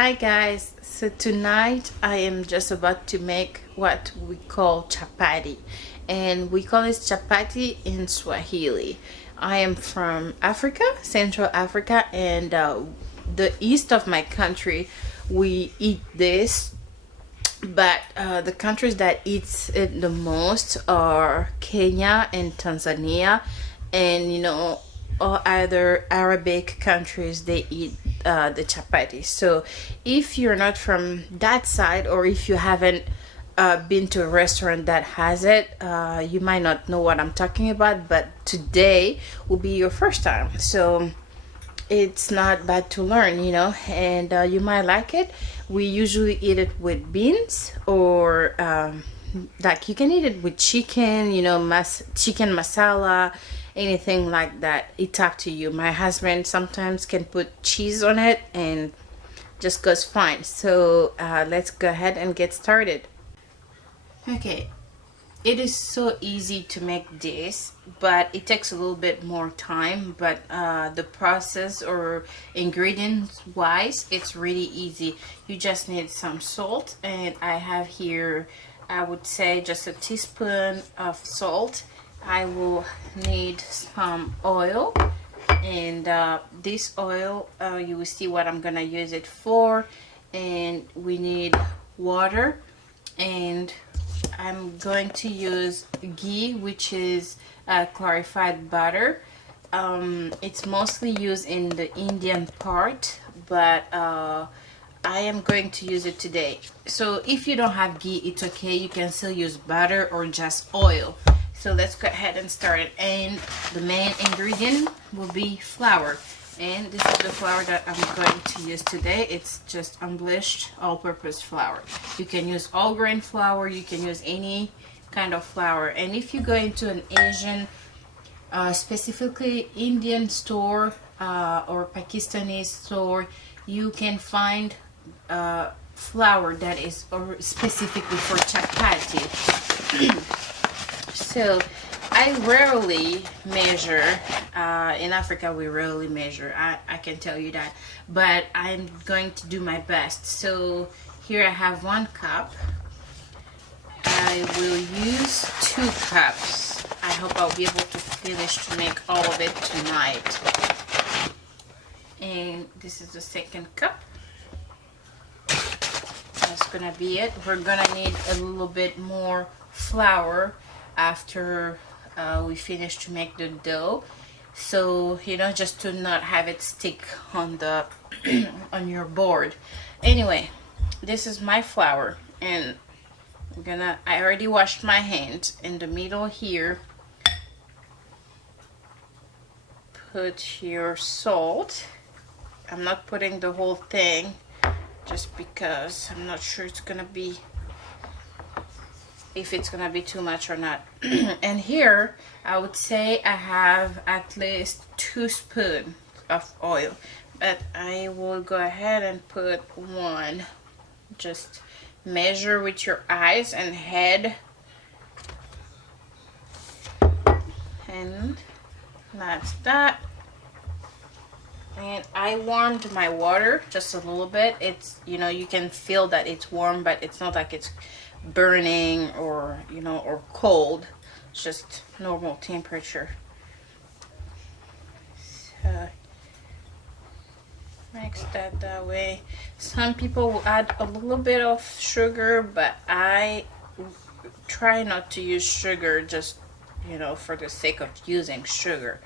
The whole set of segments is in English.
Hi guys, so tonight I am just about to make what we call chapati, and we call it chapati in Swahili. I am from Africa, Central Africa, and the east of my country we eat this, but the countries that eats it the most are Kenya and Tanzania, and or other Arabic countries they eat the chapati. So if you're not from that side, or if you haven't been to a restaurant that has it, you might not know what I'm talking about. But today will be your first time, so it's not bad to learn, and you might like it. We usually eat it with beans, or like you can eat it with chicken, chicken masala, anything like that. It's up to you. My husband sometimes can put cheese on it and just goes fine. So let's go ahead and get started. Okay, it is so easy to make this, but it takes a little bit more time. But the process or ingredients wise, it's really easy. You just need some salt, and I have here, I would say, just a teaspoon of salt. I will need some oil, and this oil, you will see what I'm gonna use it for. And we need water, and I'm going to use ghee, which is clarified butter. It's mostly used in the Indian part, but I am going to use it today. So if you don't have ghee, it's okay. You can still use butter or just oil. So let's go ahead and start it. And the main ingredient will be flour. And this is the flour that I'm going to use today. It's just unbleached all-purpose flour. You can use all grain flour, you can use any kind of flour. And if you go into an Asian, specifically Indian store or Pakistani store, you can find flour that is specifically for chapati. So I rarely measure. In Africa, we rarely measure. I can tell you that. But I'm going to do my best. So here I have 1 cup. I will use 2 cups. I hope I'll be able to finish to make all of it tonight. And this is the 2nd cup. That's gonna be it. We're gonna need a little bit more flour after we finish to make the dough, so just to not have it stick on the on your board. Anyway, this is my flour, and I already washed my hands. In the middle here, put your salt. I'm not putting the whole thing just because I'm not sure it's gonna be, if it's gonna be too much or not. And here I would say I have at least 2 spoons of oil, but I will go ahead and put 1. Just measure with your eyes and head, and that's that. And I warmed my water just a little bit. It's, you can feel that it's warm, but it's not like it's burning or or cold. It's just normal temperature. So mix that way. Some people will add a little bit of sugar, but I try not to use sugar, just for the sake of using sugar.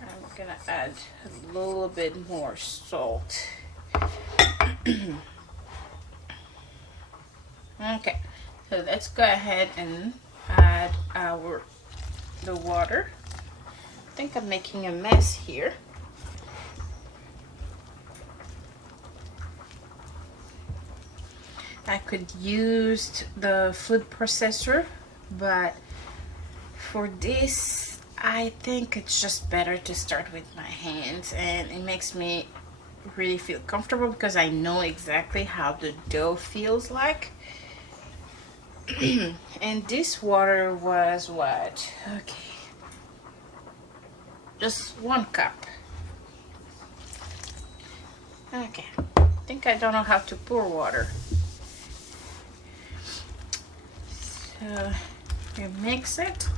I'm gonna add a little bit more salt. Okay, so let's go ahead and add the water. I think I'm making a mess here. I could use the food processor, but for this I think it's just better to start with my hands, and it makes me really feel comfortable because I know exactly how the dough feels like. And this water was what? Okay, just 1 cup. Okay, think I don't know how to pour water. So you mix it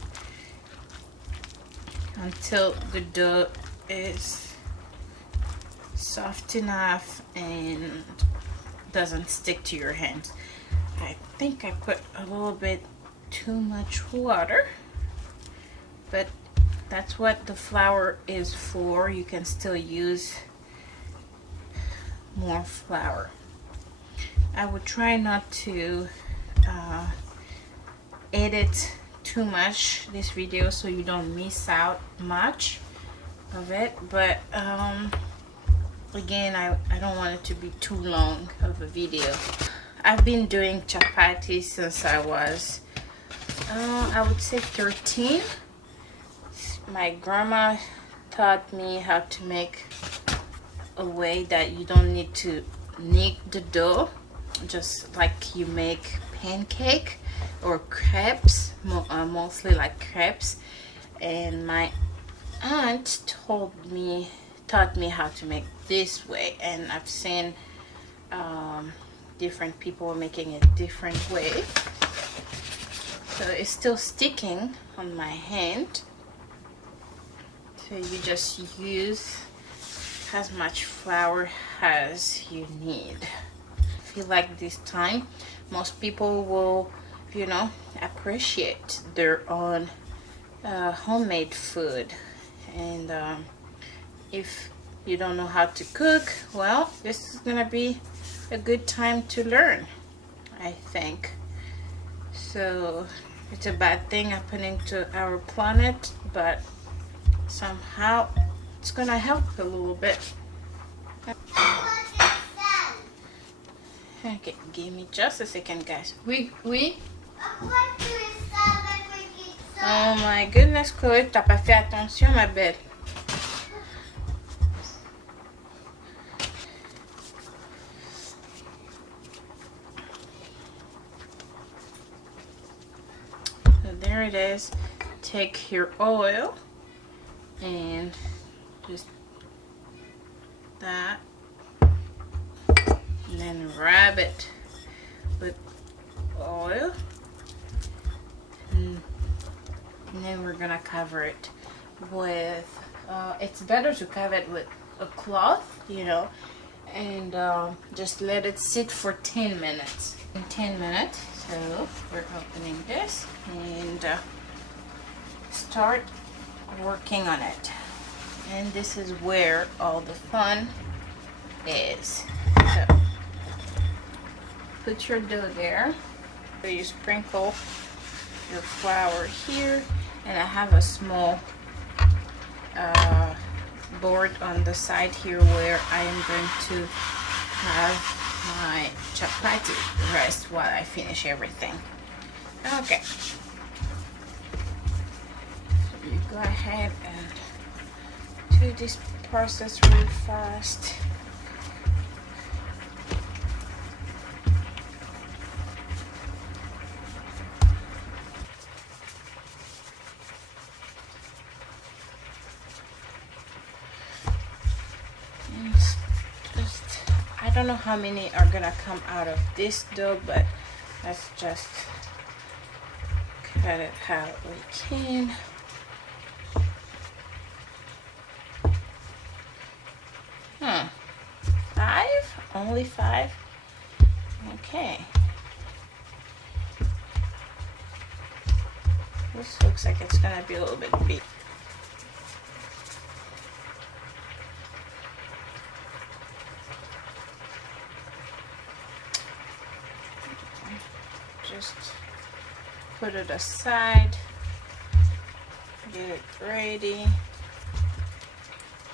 until the dough is soft enough and doesn't stick to your hands. I think I put a little bit too much water, but that's what the flour is for. You can still use more flour. I would try not to edit too much this video so you don't miss out much of it, but again, I don't want it to be too long of a video. I've been doing chapati since I was I would say 13. My grandma taught me how to make a way that you don't need to knead the dough, just like you make pancake or crepes, mostly like crepes. And my aunt taught me how to make this way, and I've seen different people making it different way. So it's still sticking on my hand. So you just use as much flour as you need. I feel like this time most people will, you know, appreciate their own homemade food. And if you don't know how to cook, well, this is gonna be a good time to learn, I think. So it's a bad thing happening to our planet, but somehow it's gonna help a little bit. Okay, give me just a second, guys. Oui. Oh my goodness, Chloé, t'as pas fait attention, ma belle. So there it is. Take your oil and just that, and then rub it with oil, and then we're gonna cover it with it's better to cover it with a cloth, you know, and just let it sit for 10 minutes. In 10 minutes, so we're opening this and start working on it. And this is where all the fun is. So put your dough there. So you sprinkle your flour here, and I have a small board on the side here where I am going to have my chapati rest while I finish everything. Okay. You go ahead and do this process really fast. And just, I don't know how many are gonna come out of this dough, but let's just cut it how we can. Only 5? Okay. This looks like it's gonna be a little bit big. Just put it aside, get it ready.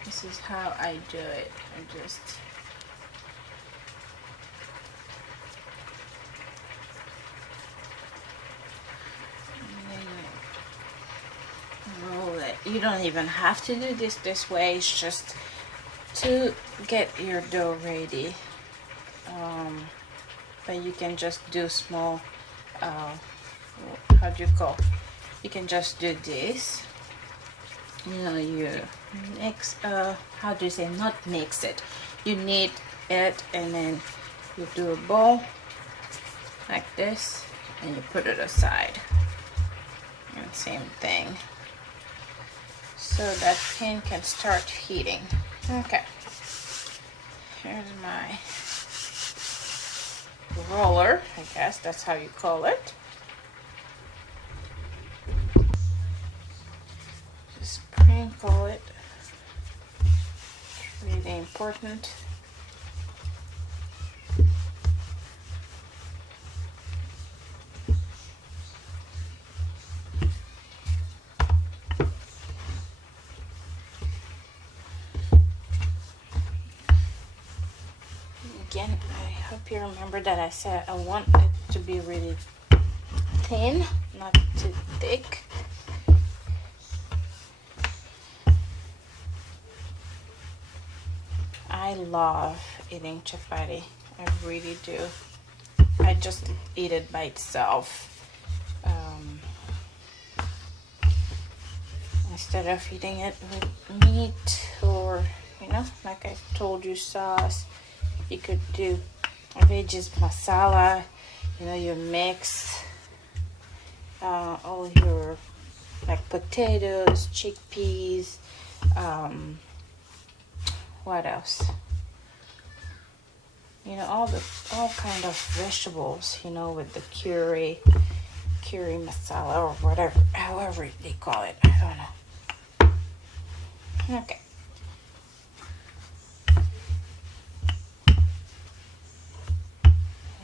This is how I do it. I just roll it. You don't even have to do this way. It's just to get your dough ready. But you can just do small, how do you call? You can just do this. You know, you mix, how do you say, not mix it. You need it, and then you do a bowl like this and you put it aside, and same thing, so that pan can start heating. Okay, here's my roller, I guess that's how you call it. Just sprinkle it, it's really important. Again, I hope you remember that I said I want it to be really thin, not too thick. I love eating chapati, I really do. I just eat it by itself. Instead of eating it with meat or, like I told you, sauce. You could do veggies masala, you mix all your like potatoes, chickpeas, what else? All kind of vegetables, with the curry masala or whatever, however they call it. I don't know. Okay.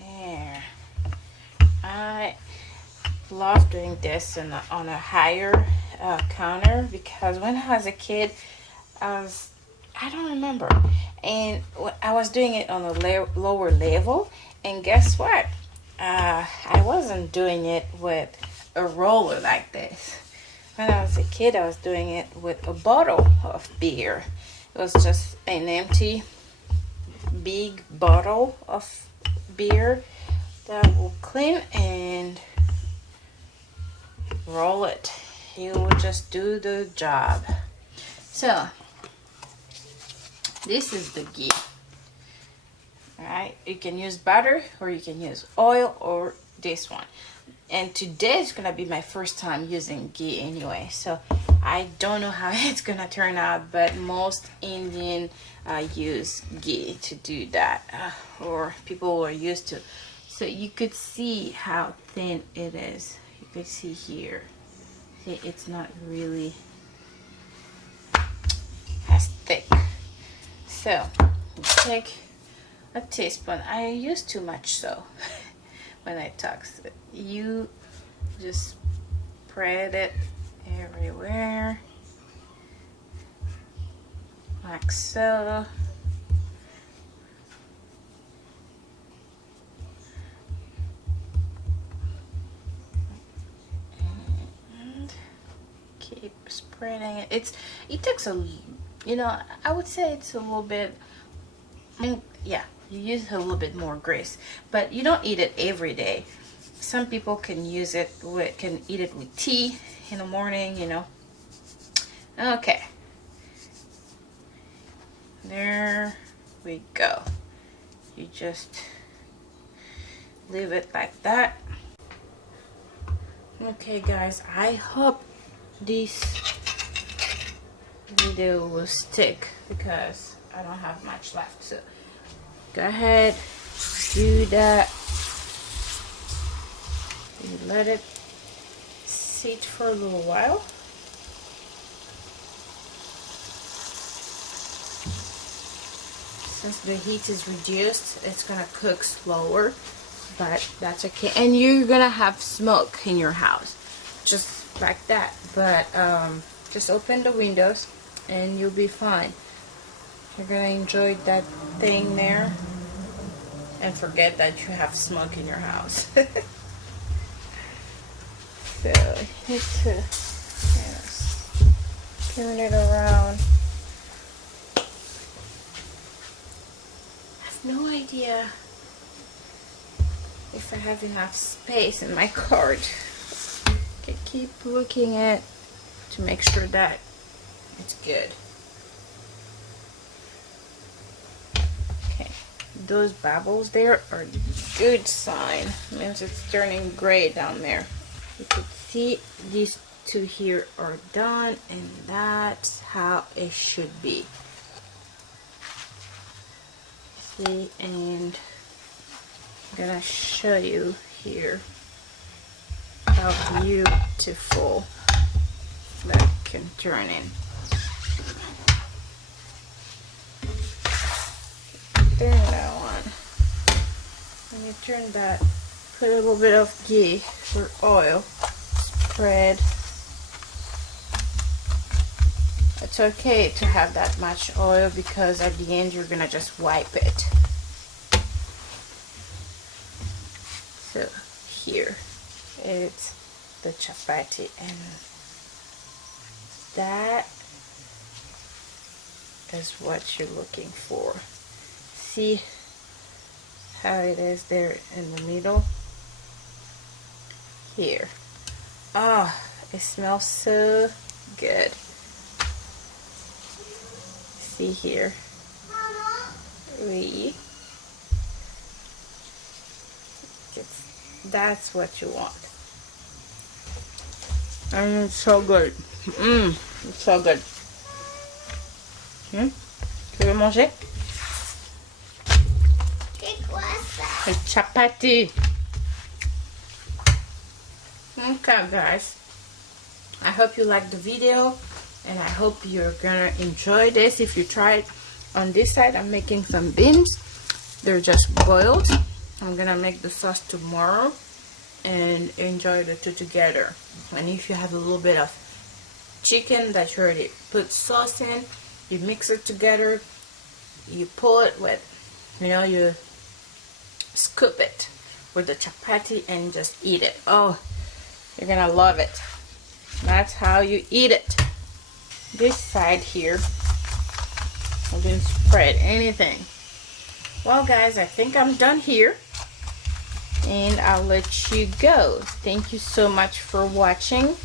There. I love doing this on a higher counter, because when I was a kid, I don't remember, and I was doing it on a lower level, and guess what? I wasn't doing it with a roller like this. When I was a kid, I was doing it with a bottle of beer. It was just an empty big bottle of beer that will clean and roll it. You will just do the job. So this is the ghee. Alright, you can use butter or you can use oil or this one. And today is gonna be my first time using ghee anyway, so I don't know how it's gonna turn out, but most Indian use ghee to do that, or people are used to. So you could see how thin it is. You could see here. See, it's not really as thick. So you take a teaspoon. I use too much, so when I talk, so you just spread it everywhere like so. And keep spreading it. It takes a, I would say it's a little bit, yeah, you use a little bit more grease, but you don't eat it every day. Some people can eat it with tea in the morning, Okay, there we go. You just leave it like that. Okay guys, I hope this video will stick, because I don't have much left. So go ahead, do that. You let it sit for a little while. Since the heat is reduced, it's gonna cook slower, but that's okay. And you're gonna have smoke in your house, just like that. But just open the windows and you'll be fine. You're gonna enjoy that thing there and forget that you have smoke in your house. So I need to turn it around. I have no idea if I have enough space in my cart. Okay, keep looking at to make sure that it's good. Okay, those bubbles there are good sign. Means it's turning gray down there. You can see these two here are done, and that's how it should be. See, and I'm gonna show you here how beautiful that can turn in. Turn that one. When you turn that, put a little bit of ghee or oil. Spread. It's okay to have that much oil because at the end you're gonna just wipe it. So here it's the chapati, and that is what you're looking for. See how it is there in the middle here. Oh, it smells so good. See here. That's what you want. And it's so good. It's so good. Tu veux manger? A chapati. Okay, guys. I hope you liked the video, and I hope you're gonna enjoy this. If you try it on this side, I'm making some beans. They're just boiled. I'm gonna make the sauce tomorrow and enjoy the two together. And if you have a little bit of chicken that you already put sauce in, you mix it together, you pull it with, you scoop it with the chapati and just eat it. Oh, you're gonna love it. That's how you eat it. This side here, I didn't spread anything. Well, guys, I think I'm done here, and I'll let you go. Thank you so much for watching.